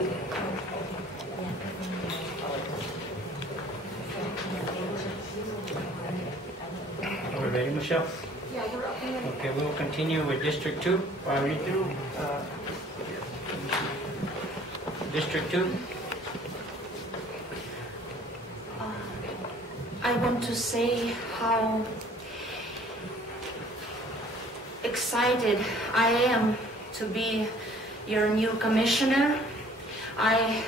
Are we ready, Michelle? Yeah, we're up and ready. Okay, we will continue with District 2. I'll read through. District 2. I want to say how excited I am to be your new commissioner. I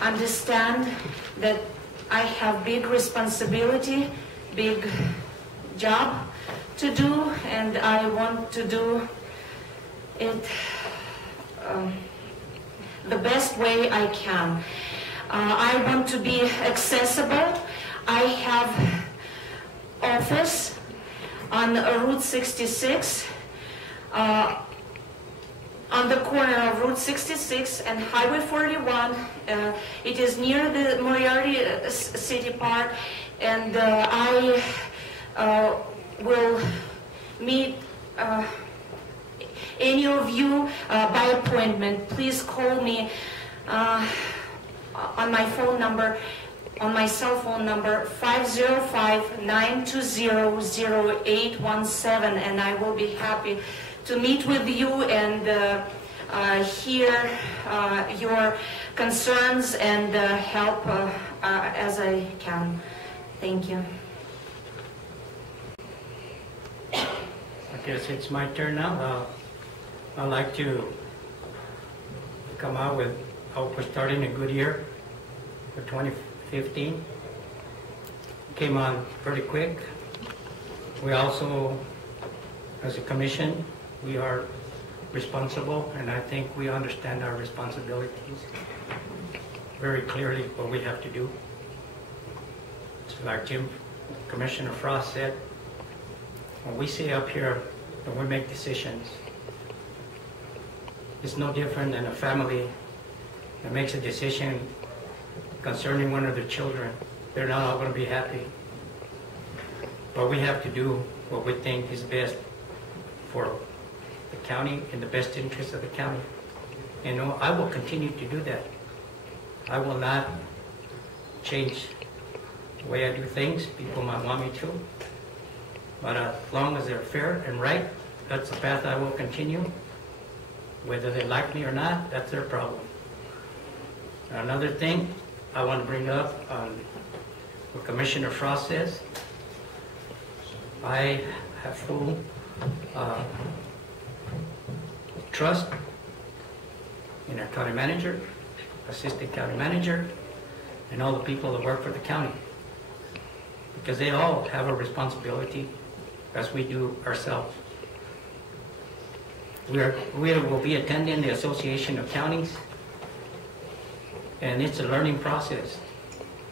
understand that I have big responsibility, big job to do, and I want to do it the best way I can. I want to be accessible. I have office on Route 66, on the corner of Route 66 and Highway 41. It is near the Moriarty City Park, and I will meet any of you by appointment. Please call me on my phone number, on my cell phone number, 505-920-0817, and I will be happy to meet with you and hear your concerns and help as I can. Thank you. I guess it's my turn now. I'd like to come out with, I hope we're starting a good year for 2015. Came on pretty quick. We also, as a commission, we are responsible, and I think we understand our responsibilities very clearly, what we have to do. So like Commissioner Frost said, when we sit up here and we make decisions, it's no different than a family that makes a decision concerning one of their children. They're not all going to be happy. But we have to do what we think is best for the county, in the best interest of the county. And I will continue to do that. I will not change the way I do things. People might want me to. But as long as they're fair and right, that's the path I will continue. Whether they like me or not, that's their problem. Another thing I want to bring up on what Commissioner Frost says, I have full trust in our county manager, assistant county manager, and all the people that work for the county, because they all have a responsibility as we do ourselves. We will be attending the Association of Counties, and it's a learning process,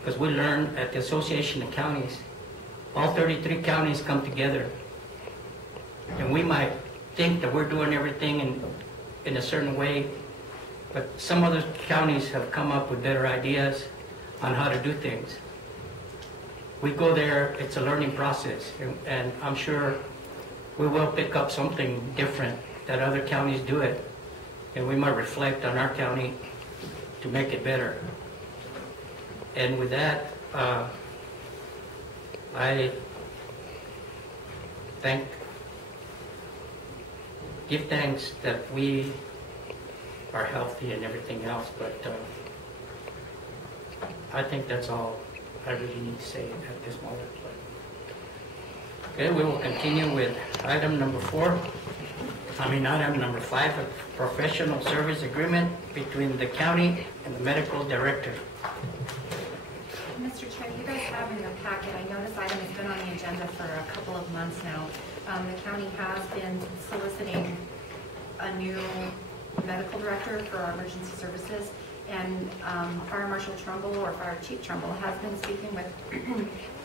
because we learn at the Association of Counties. All 33 counties come together, and we might think that we're doing everything in a certain way, but some other counties have come up with better ideas on how to do things. We go there, it's a learning process, and I'm sure we will pick up something different that other counties do it, and we might reflect on our county to make it better. And with that, I give thanks that we are healthy and everything else, but I think that's all I really need to say at this moment. Okay, we will continue with item number 5, a professional service agreement between the county and the medical director. Mr. Chair, you guys have in the packet, I know this item has been on the agenda for a couple of months now. The county has been soliciting a new medical director for our emergency services, and Fire Marshal Trumbull, or Fire Chief Trumbull, has been speaking with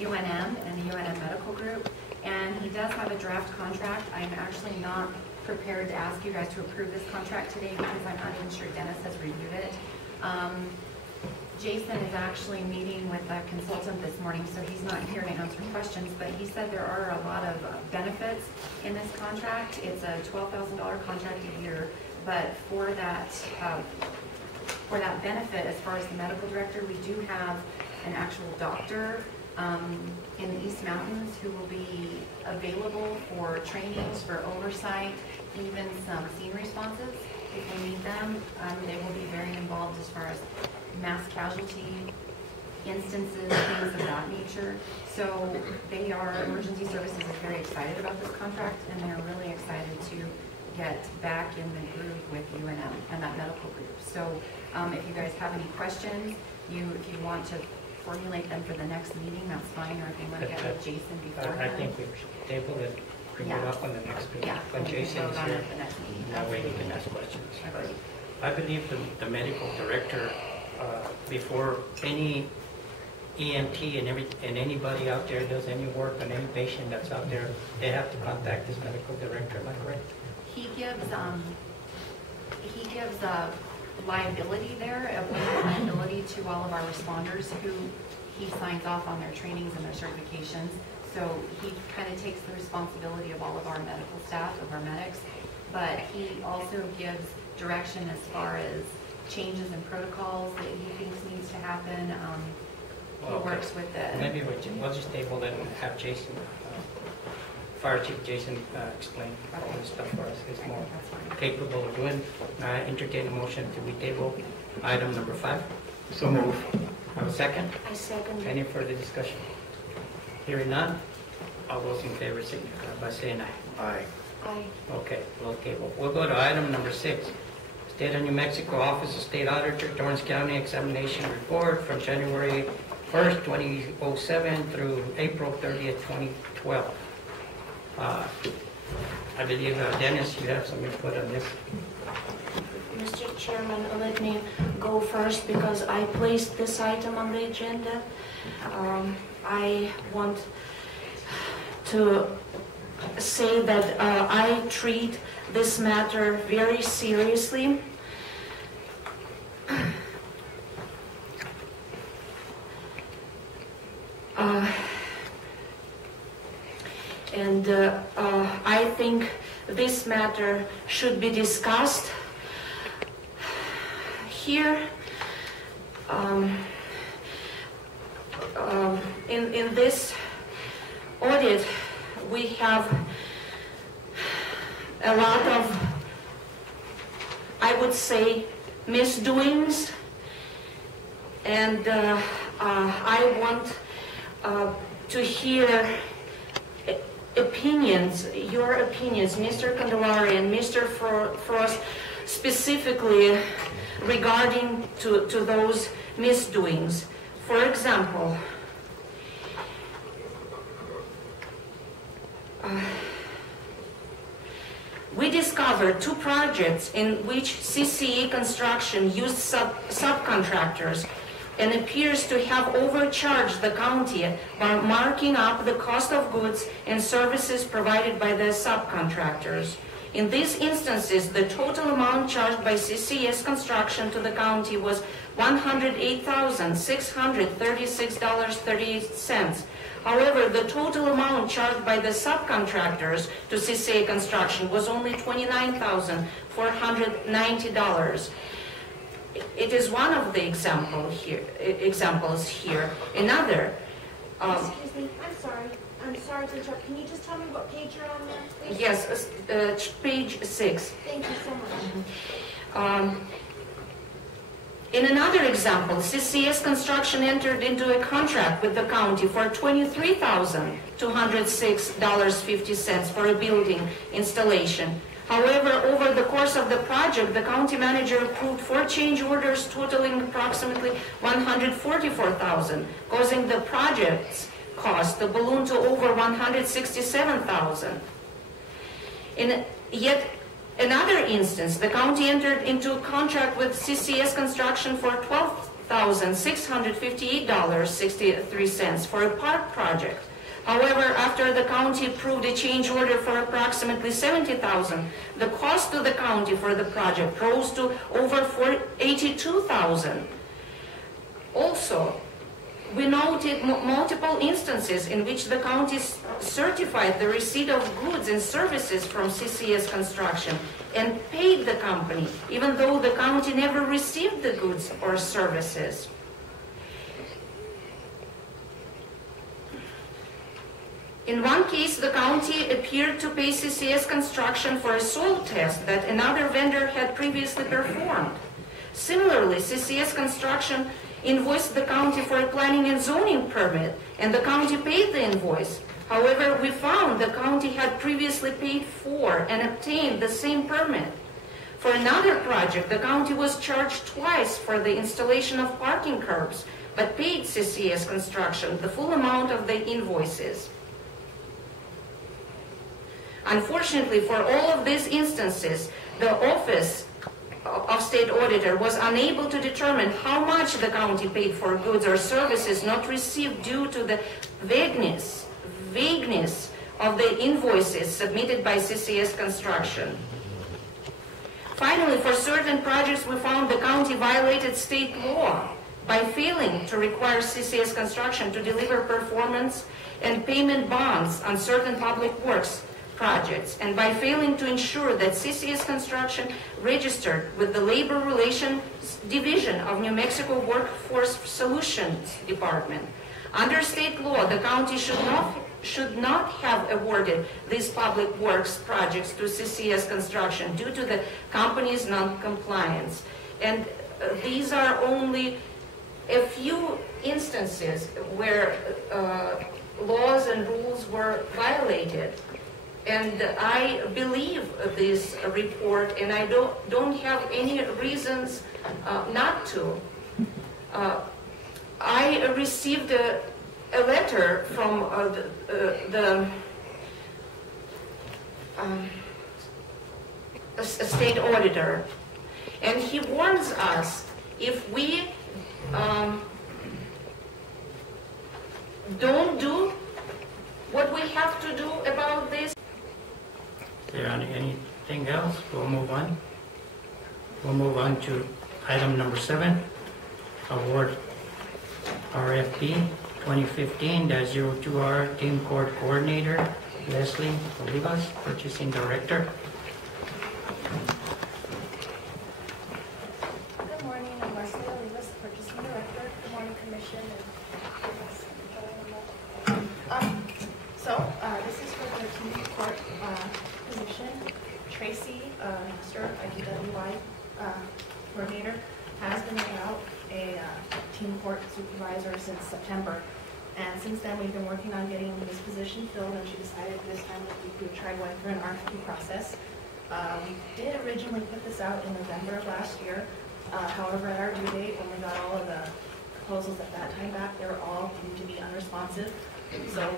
UNM and the UNM Medical Group, and he does have a draft contract. I'm actually not prepared to ask you guys to approve this contract today because I'm not even sure Dennis has reviewed it. Jason is actually meeting with a consultant this morning, so he's not here to answer questions, but he said there are a lot of benefits in this contract. It's a $12,000 contract a year, but for that for that benefit, as far as the medical director, we do have an actual doctor in the East Mountains who will be available for trainings, for oversight, even some scene responses if we need them. They will be very involved as far as mass casualty instances, things of that nature. So emergency services is very excited about this contract, and they're really excited to get back in the groove with UNM and that medical group. So if you guys have any questions, if you want to formulate them for the next meeting, that's fine, or if you want to get with Jason before. I think we should table it, bring it up on the next meeting. Yeah, When Jason is here, the next meeting. that way he can ask questions. Agreed. I believe the medical director, before any EMT and anybody out there does any work on any patient that's out there, they have to contact this medical director, am I correct? He gives liability there, a liability to all of our responders who he signs off on their trainings and their certifications. So he kind of takes the responsibility of all of our medical staff, of our medics, but he also gives direction as far as changes in protocols that he thinks needs to happen. He works with the... Maybe we'll just table that and have Jason, Fire Chief Jason, explain all this stuff for us. He's more capable of doing. I entertain a motion to we table item number 5. So move. Have a second? I second. Any further discussion? Hearing none, all those in favor signify by saying aye. Aye. Aye. Okay, we'll go to item number 6. State of New Mexico Office of State Auditor, Torrance County Examination Report from January 1st, 2007 through April 30th, 2012. I believe, Dennis, you have some input on this. Mr. Chairman, let me go first because I placed this item on the agenda. I want to say that I treat this matter very seriously. And I think this matter should be discussed here. In this audit, we have a lot of, I would say, misdoings, and I want to hear opinions, your opinions, Mr. Candelari and Mr. Frost, specifically regarding to those misdoings. For example, we discovered 2 projects in which CCE Construction used subcontractors and appears to have overcharged the county by marking up the cost of goods and services provided by the subcontractors. In these instances, the total amount charged by CCS Construction to the county was $108,636.38. However, the total amount charged by the subcontractors to CCA Construction was only $29,490. It is one of the examples here. Another. Excuse me, I'm sorry to interrupt. Can you just tell me what page you're on there, please? Yes, page 6. Thank you so much. In another example, CCS Construction entered into a contract with the county for $23,206.50 for a building installation. However, over the course of the project, the county manager approved 4 change orders totaling approximately $144,000, causing the project's cost to balloon to over $167,000. In yet another instance, the county entered into a contract with CCS Construction for $12,658.63 for a park project. However, after the county approved a change order for approximately $70,000, the cost to the county for the project rose to over $82,000. Also, we noted multiple instances in which the county certified the receipt of goods and services from CCS Construction, and paid the company, even though the county never received the goods or services. In one case, the county appeared to pay CCS Construction for a soil test that another vendor had previously performed. Similarly, CCS Construction invoiced the county for a planning and zoning permit, and the county paid the invoice. However, we found the county had previously paid for and obtained the same permit. For another project, the county was charged twice for the installation of parking curbs, but paid CCS Construction the full amount of the invoices. Unfortunately, for all of these instances, the Office of State Auditor was unable to determine how much the county paid for goods or services not received due to the vagueness of the invoices submitted by CCS Construction. Finally, for certain projects, we found the county violated state law by failing to require CCS Construction to deliver performance and payment bonds on certain public works projects, and by failing to ensure that CCS Construction registered with the Labor Relations Division of New Mexico Workforce Solutions Department. Under state law, the county should not have awarded these public works projects to CCS Construction due to the company's non-compliance. And these are only a few instances where laws and rules were violated. And I believe this report, and I don't have any reasons not to. I received a letter from the state auditor, and he warns us if we don't do what we have to do about this. Is there anything else? We'll move on. We'll move on to item number 7, award RFP 2015-02R Team Court Coordinator, Leslie Olivas, Purchasing Director. Good morning, I'm Leslie Olivas, Purchasing Director. Good morning, Commission. This is for the Team Court position. Tracy Master, IDWI Coordinator, has been without a Team Court Supervisor since September. And since then, we've been working on getting this position filled, and she decided this time that we could try going through an RFP process. We did originally put this out in November of last year. However, at our due date, when we got all of the proposals at that time back, they were all deemed to be unresponsive. So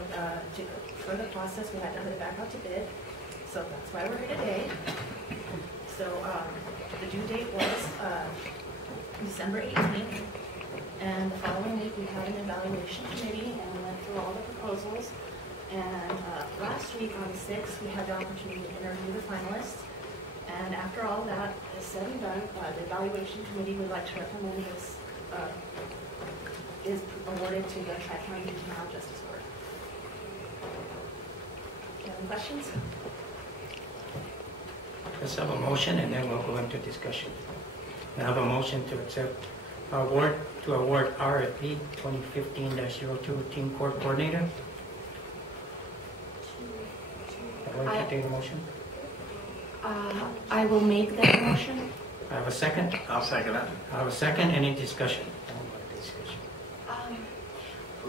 for the process, we had to put it back out to bid. So that's why we're here today. So the due date was December 18th. And the following week, we had an evaluation committee, and we went through all the proposals. And last week on the 6th, we had the opportunity to interview the finalists. And after all that is said and done, the evaluation committee would like to recommend this is awarded to the Tri-County Juvenile Justice Court. Do you have any questions? Let's have a motion, and then we'll go into discussion. I have a motion to accept award RFP 2015-02 Team Court Coordinator. I'd like to take a motion. I will make that motion. I have a second. I'll second that. I have a second. Any discussion?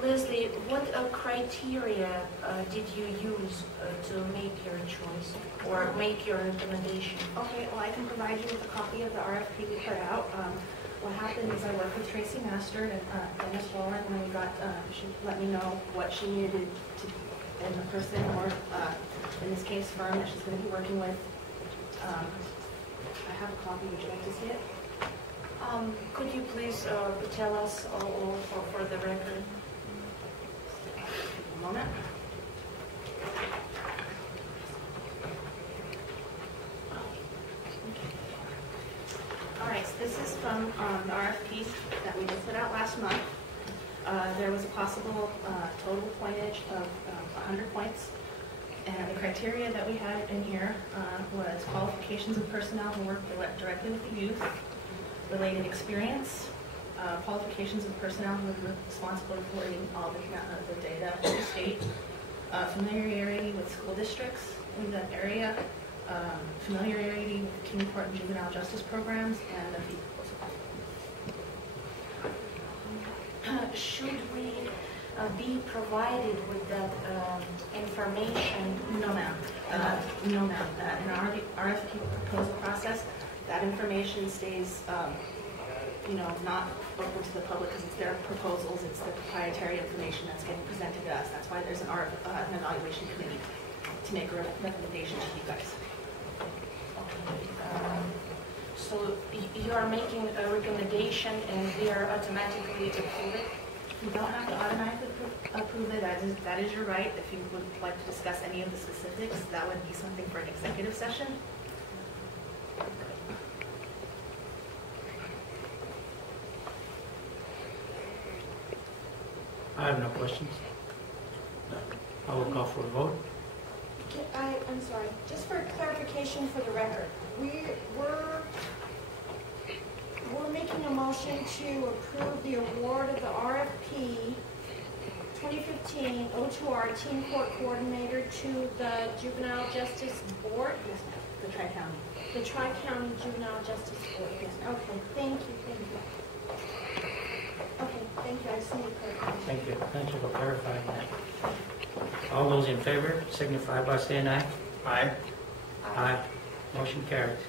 Leslie, what criteria did you use to make your choice or make your recommendation? Okay, well, I can provide you with a copy of the RFP we put out. What happened is I worked with Tracy Master and Dennis Wallen when we got, she let me know what she needed to, in the person or in this case firm that she's going to be working with. I have a copy. Would you like to see it? Could you please tell us all for the record? A moment. All right, so this is from the RFP that we just put out last month. There was a possible total pointage of 100 points. And the criteria that we had in here was qualifications of personnel who work directly with the youth, related experience, qualifications of personnel who are responsible for reporting all the data to the state, familiarity with school districts in that area, familiarity with King Court and juvenile justice programs, and the fee proposal. Should we be provided with that information? No, ma'am. No, ma'am. In our RFP proposal process, that information stays, not open to the public because it's their proposals, it's the proprietary information that's getting presented to us. That's why there's an evaluation committee to make a recommendation to you guys. So you are making a recommendation and we are automatically approved? You don't have to automatically approve it. That is your right. If you would like to discuss any of the specifics, that would be something for an executive session. I have no questions. I will call for a vote. I'm sorry, just for clarification for the record, we're making a motion to approve the award of the RFP 2015-02R Teen Court Coordinator to the Juvenile Justice Board? Yes, ma'am. The Tri-County. The Tri-County Juvenile Justice Board. Yes, ma'am. Okay, thank you. Okay, thank you, I just need to clarify. Thank you. Thank you for clarifying that. All those in favor signify by saying aye. Aye. Aye. Motion carries.